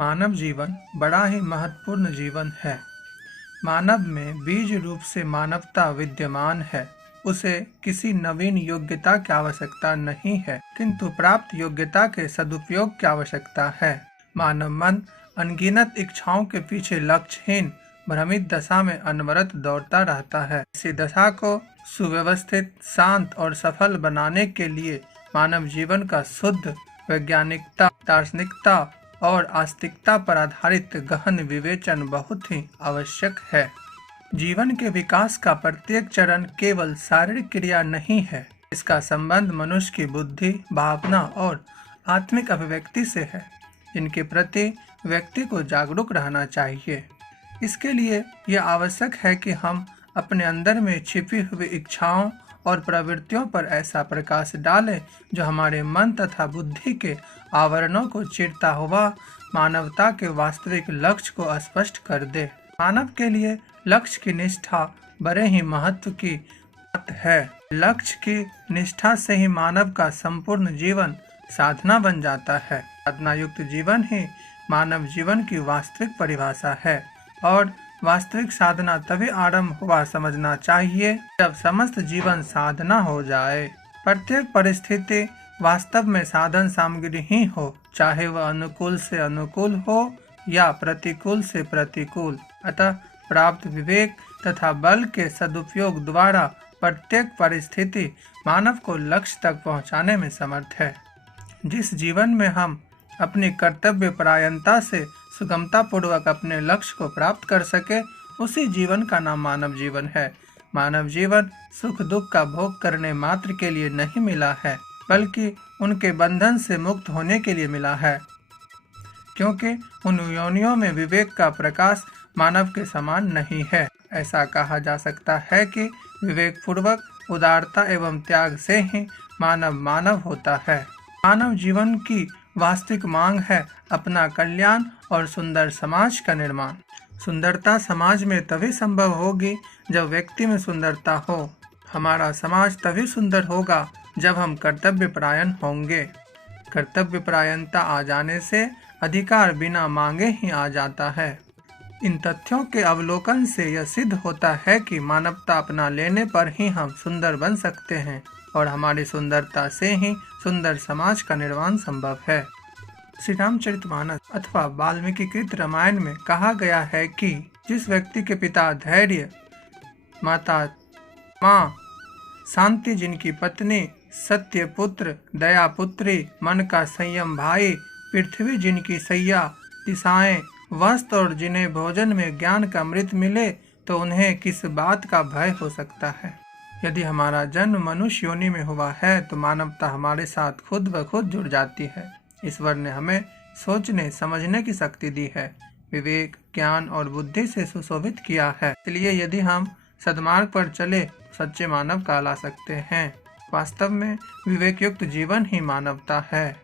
मानव जीवन बड़ा ही महत्वपूर्ण जीवन है। मानव में बीज रूप से मानवता विद्यमान है। उसे किसी नवीन योग्यता की आवश्यकता नहीं है, किंतु प्राप्त योग्यता के सदुपयोग की आवश्यकता है। मानव मन अनगिनत इच्छाओं के पीछे लक्ष्यहीन भ्रमित दशा में अनवरत दौड़ता रहता है। इसी दशा को सुव्यवस्थित, शांत और सफल बनाने के लिए मानव जीवन का शुद्ध वैज्ञानिकता, दार्शनिकता और आस्तिकता पर आधारित गहन विवेचन बहुत ही आवश्यक है। जीवन के विकास का प्रत्येक चरण केवल शारीरिक क्रिया नहीं है। इसका संबंध मनुष्य की बुद्धि, भावना और आत्मिक अभिव्यक्ति से है, जिनके प्रति व्यक्ति को जागरूक रहना चाहिए। इसके लिए यह आवश्यक है कि हम अपने अंदर में छिपी हुई इच्छाओं और प्रवृत्तियों पर ऐसा प्रकाश डालें जो हमारे मन तथा बुद्धि के आवरणों को चीरता हुआ मानवता के वास्तविक लक्ष्य को स्पष्ट कर दे। मानव के लिए लक्ष्य की निष्ठा बड़े ही महत्व की बात है। लक्ष्य की निष्ठा से ही मानव का संपूर्ण जीवन साधना बन जाता है। साधना युक्त जीवन ही मानव जीवन की वास्तविक परिभाषा है और वास्तविक साधना तभी आरंभ हुआ समझना चाहिए जब समस्त जीवन साधना हो जाए। प्रत्येक परिस्थिति वास्तव में साधन सामग्री ही हो, चाहे वह अनुकूल से अनुकूल हो या प्रतिकूल से प्रतिकूल। अतः प्राप्त विवेक तथा बल के सदुपयोग द्वारा प्रत्येक परिस्थिति मानव को लक्ष्य तक पहुंचाने में समर्थ है। जिस जीवन में हम अपनी कर्तव्य परायणता से सुगमता पूर्वक अपने लक्ष्य को प्राप्त कर सके, उसी जीवन का नाम मानव जीवन है। मानव जीवन सुख दुख का भोग करने मात्र के लिए नहीं मिला है, बल्कि उनके बंधन से मुक्त होने के लिए मिला है, क्योंकि उन योनियों में विवेक का प्रकाश मानव के समान नहीं है। ऐसा कहा जा सकता है कि विवेक पूर्वक उदारता एवं त्याग से ही मानव मानव होता है। मानव जीवन की वास्तविक मांग है अपना कल्याण और सुंदर समाज का निर्माण। सुंदरता समाज में तभी संभव होगी जब व्यक्ति में सुंदरता हो। हमारा समाज तभी सुंदर होगा जब हम कर्तव्य परायण होंगे। कर्तव्य परायणता आ जाने से अधिकार बिना मांगे ही आ जाता है। इन तथ्यों के अवलोकन से यह सिद्ध होता है कि मानवता अपना लेने पर ही हम सुंदर बन सकते हैं और हमारी सुंदरता से ही सुंदर समाज का निर्माण संभव है। श्री रामचरितमानस अथवा वाल्मीकि कृत रामायण में कहा गया है कि जिस व्यक्ति के पिता धैर्य, माता माँ शांति, जिनकी पत्नी सत्य पुत्र, दया पुत्री, मन का संयम भाई, पृथ्वी जिनकी सैया, दिशाएं, वस्त्र और जिन्हें भोजन में ज्ञान का अमृत मिले, तो उन्हें किस बात का भय हो सकता है। यदि हमारा जन्म मनुष्य योनि में हुआ है तो मानवता हमारे साथ खुद ब खुद जुड़ जाती है। ईश्वर ने हमें सोचने समझने की शक्ति दी है, विवेक, ज्ञान और बुद्धि से सुशोभित किया है। इसलिए यदि हम सद्मार्ग पर चले सच्चे मानव कहला सकते हैं। वास्तव में विवेक युक्त जीवन ही मानवता है।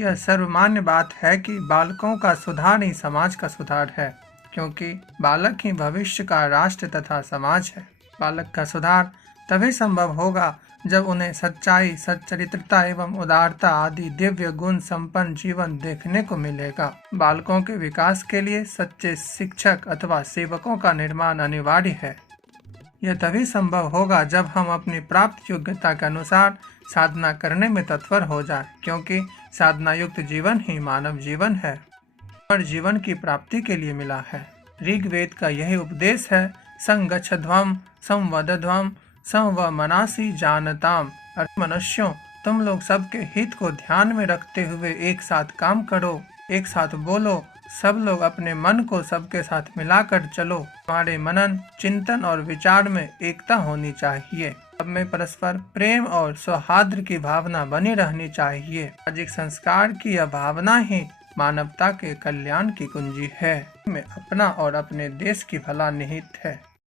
यह सर्वमान्य बात है कि बालकों का सुधार ही समाज का सुधार है, क्योंकि बालक ही भविष्य का राष्ट्र तथा समाज है। बालक का सुधार तभी संभव होगा जब उन्हें सच्चाई, सच्चरित्रता एवं उदारता आदि दिव्य गुण संपन्न जीवन देखने को मिलेगा। बालकों के विकास के लिए सच्चे शिक्षक अथवा सेवकों का निर्माण अनिवार्य है। यह तभी संभव होगा जब हम अपनी प्राप्त योग्यता के अनुसार साधना करने में तत्पर हो जाएं, क्योंकि साधना युक्त जीवन ही मानव जीवन है और जीवन की प्राप्ति के लिए मिला है। ऋग्वेद का यही उपदेश है, संगच्छध्वम संवदध्वम संवमनासी जानताम। अरे मनुष्यों, तुम लोग सबके हित को ध्यान में रखते हुए एक साथ काम करो, एक साथ बोलो, सब लोग अपने मन को सबके साथ मिलाकर चलो। हमारे मनन, चिंतन और विचार में एकता होनी चाहिए। सब में परस्पर प्रेम और सौहार्द की भावना बनी रहनी चाहिए। सामाजिक संस्कार की यह भावना ही मानवता के कल्याण की कुंजी है, में अपना और अपने देश की भला निहित है।